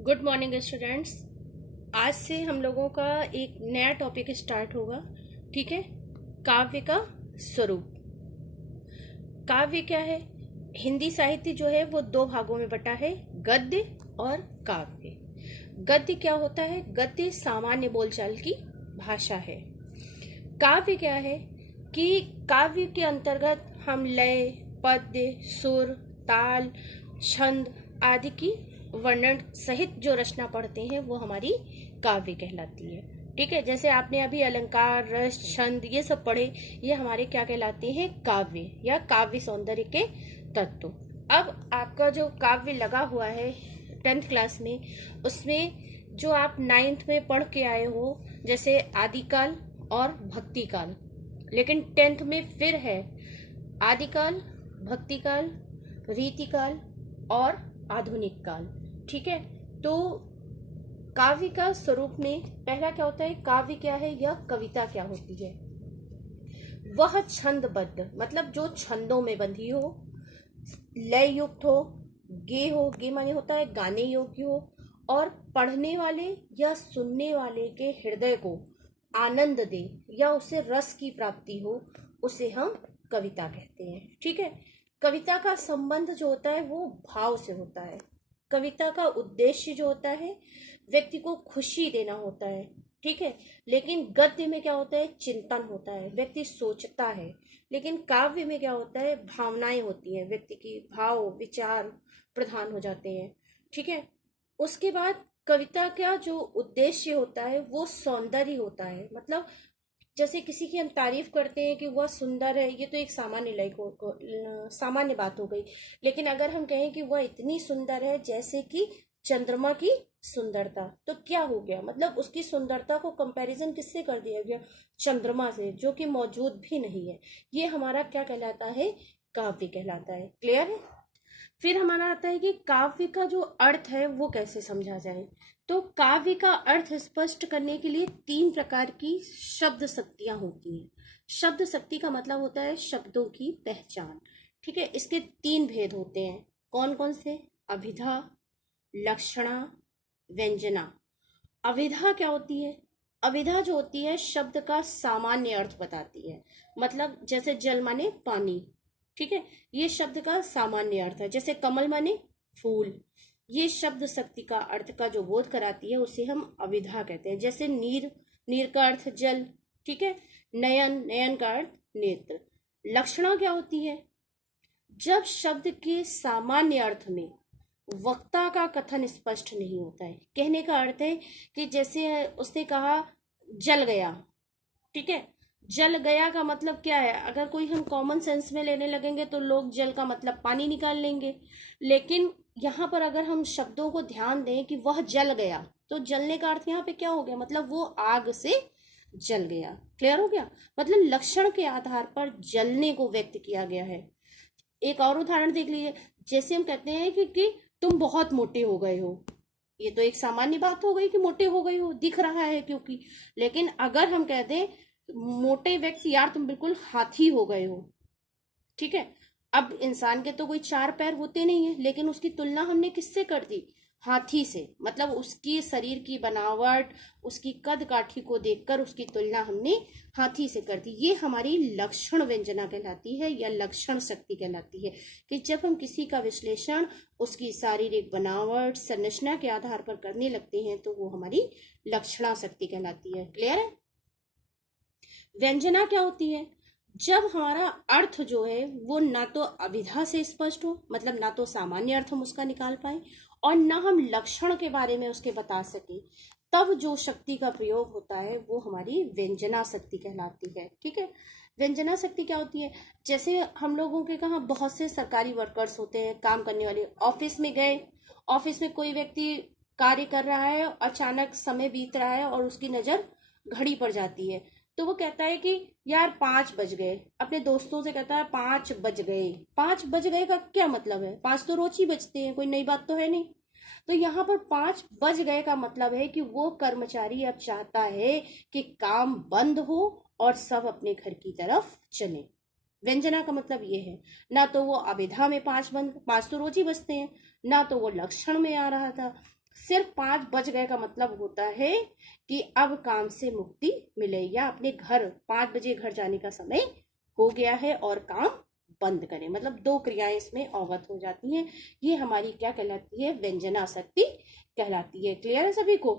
Good morning students. आज से हम लोगों का एक नया टॉपिक स्टार्ट होगा। ठीक है। काव्य का स्वरूप। काव्य क्या है? हिंदी साहित्य जो है वो दो भागों में बटा है, गद्य और काव्य। गद्य क्या होता है? गद्य सामान्य बोलचाल की भाषा है। काव्य क्या है कि काव्य के अंतर्गत हम लय, पद्य, सुर, ताल, छंद आदि की वर्णन सहित जो रचना पढ़ते हैं वो हमारी काव्य कहलाती है। ठीक है। जैसे आपने अभी अलंकार, रस, छंद ये सब पढ़े, ये हमारे क्या कहलाते हैं? काव्य या काव्य सौंदर्य के तत्व। अब आपका जो काव्य लगा हुआ है 10th क्लास में, उसमें जो आप 9th में पढ़ के आए हो, जैसे आदिकाल और भक्तिकाल, लेकिन 10th में फिर है आदिकाल, भक्तिकाल, रीतिकाल और आधुनिक काल। ठीक है। तो काव्य का स्वरूप में पहला क्या होता है? काव्य क्या है या कविता क्या होती है? वह छंदबद्ध, मतलब जो छंदों में बंधी हो, लय युक्त हो, गे माने होता है गाने योग्य हो, और पढ़ने वाले या सुनने वाले के हृदय को आनंद दे या उसे रस की प्राप्ति हो, उसे हम कविता कहते हैं। ठीक है। कविता का संबंध जो होता है वो भाव से होता है। कविता का उद्देश्य जो होता है व्यक्ति को खुशी देना होता है। ठीक है। लेकिन गद्य में क्या होता है? चिंतन होता है, व्यक्ति सोचता है। लेकिन काव्य में क्या होता है? भावनाएं होती हैं, व्यक्ति की भाव विचार प्रधान हो जाते हैं। ठीक है। उसके बाद कविता का जो उद्देश्य होता है वो सौंदर्य होता है। मतलब जैसे किसी की हम तारीफ करते हैं कि वह सुंदर है, ये तो एक सामान्य सामान्य बात हो गई। लेकिन अगर हम कहें कि वह इतनी सुंदर है जैसे कि चंद्रमा की सुंदरता, तो क्या हो गया? मतलब उसकी सुंदरता को कंपैरिजन किससे कर दिया गया? चंद्रमा से, जो कि मौजूद भी नहीं है। ये हमारा क्या कहलाता है? काव्य कहलाता है। क्लियर है? फिर हमारा आता है कि काव्य का जो अर्थ है वो कैसे समझा जाए। तो काव्य का अर्थ स्पष्ट करने के लिए 3 प्रकार की शब्द शक्तियां होती हैं। शब्द शक्ति का मतलब होता है शब्दों की पहचान। ठीक है। इसके 3 भेद होते हैं। कौन कौन से? अभिधा, लक्षणा, व्यंजना। अभिधा क्या होती है? अभिधा जो होती है शब्द का सामान्य अर्थ बताती है। मतलब जैसे जल माने पानी। ठीक है। ये शब्द का सामान्य अर्थ है। जैसे कमल माने फूल। ये शब्द शक्ति का अर्थ का जो बोध कराती है उसे हम अभिधा कहते हैं। जैसे नीर, नीर का अर्थ जल। ठीक है। नयन, नयन का अर्थ नेत्र। लक्षणा क्या होती है? जब शब्द के सामान्य अर्थ में वक्ता का कथन स्पष्ट नहीं होता है। कहने का अर्थ है कि जैसे उसने कहा जल गया। ठीक है। जल गया का मतलब क्या है? अगर कोई हम कॉमन सेंस में लेने लगेंगे तो लोग जल का मतलब पानी निकाल लेंगे। लेकिन यहाँ पर अगर हम शब्दों को ध्यान दें कि वह जल गया, तो जलने का अर्थ यहाँ पे क्या हो गया? मतलब वो आग से जल गया। क्लियर हो गया? मतलब लक्षण के आधार पर जलने को व्यक्त किया गया है। एक और उदाहरण देख लीजिए। जैसे हम कहते हैं कि तुम बहुत मोटे हो गए हो। ये तो एक सामान्य बात हो गई कि मोटे हो गए हो, दिख रहा है क्योंकि। लेकिन अगर हम कह दें मोटे व्यक्ति, यार तुम बिल्कुल हाथी हो गए हो। ठीक है। अब इंसान के तो कोई 4 पैर होते नहीं है, लेकिन उसकी तुलना हमने किससे कर दी? हाथी से। मतलब उसकी शरीर की बनावट, उसकी कद काठी को देखकर उसकी तुलना हमने हाथी से कर दी। ये हमारी लक्षण व्यंजना कहलाती है या लक्षण शक्ति कहलाती है। कि जब हम किसी का विश्लेषण उसकी शारीरिक बनावट, संरचना के आधार पर करने लगते हैं तो वो हमारी लक्षणा शक्ति कहलाती है। क्लियर है? व्यंजना क्या होती है? जब हमारा अर्थ जो है वो ना तो अभिधा से स्पष्ट हो, मतलब ना तो सामान्य अर्थ हम उसका निकाल पाए और ना हम लक्षण के बारे में उसके बता सके, तब जो शक्ति का प्रयोग होता है वो हमारी व्यंजना शक्ति कहलाती है। ठीक है। व्यंजना शक्ति क्या होती है? जैसे हम लोगों के कहाँ बहुत से सरकारी वर्कर्स होते हैं, काम करने वाले। ऑफिस में गए, ऑफिस में कोई व्यक्ति कार्य कर रहा है, अचानक समय बीत रहा है और उसकी नजर घड़ी पर जाती है। तो वो कहता है कि यार 5 बज गए। अपने दोस्तों से कहता है 5 बज गए। 5 बज गए का क्या मतलब है? 5 तो रोज ही बजते हैं, कोई नई बात तो है नहीं। तो यहाँ पर 5 बज गए का मतलब है कि वो कर्मचारी अब चाहता है कि काम बंद हो और सब अपने घर की तरफ चले। व्यंजना का मतलब ये है। ना तो वो अभिधा में 5 तो रोज ही बजते हैं, ना तो वो लक्षण में आ रहा था। सिर्फ 5 बज गए का मतलब होता है कि अब काम से मुक्ति मिले, या अपने घर 5 बजे घर जाने का समय हो गया है और काम बंद करें। मतलब 2 क्रियाएं इसमें अवगत हो जाती हैं। ये हमारी क्या कहलाती है? व्यंजनाशक्ति कहलाती है। क्लियर है सभी को?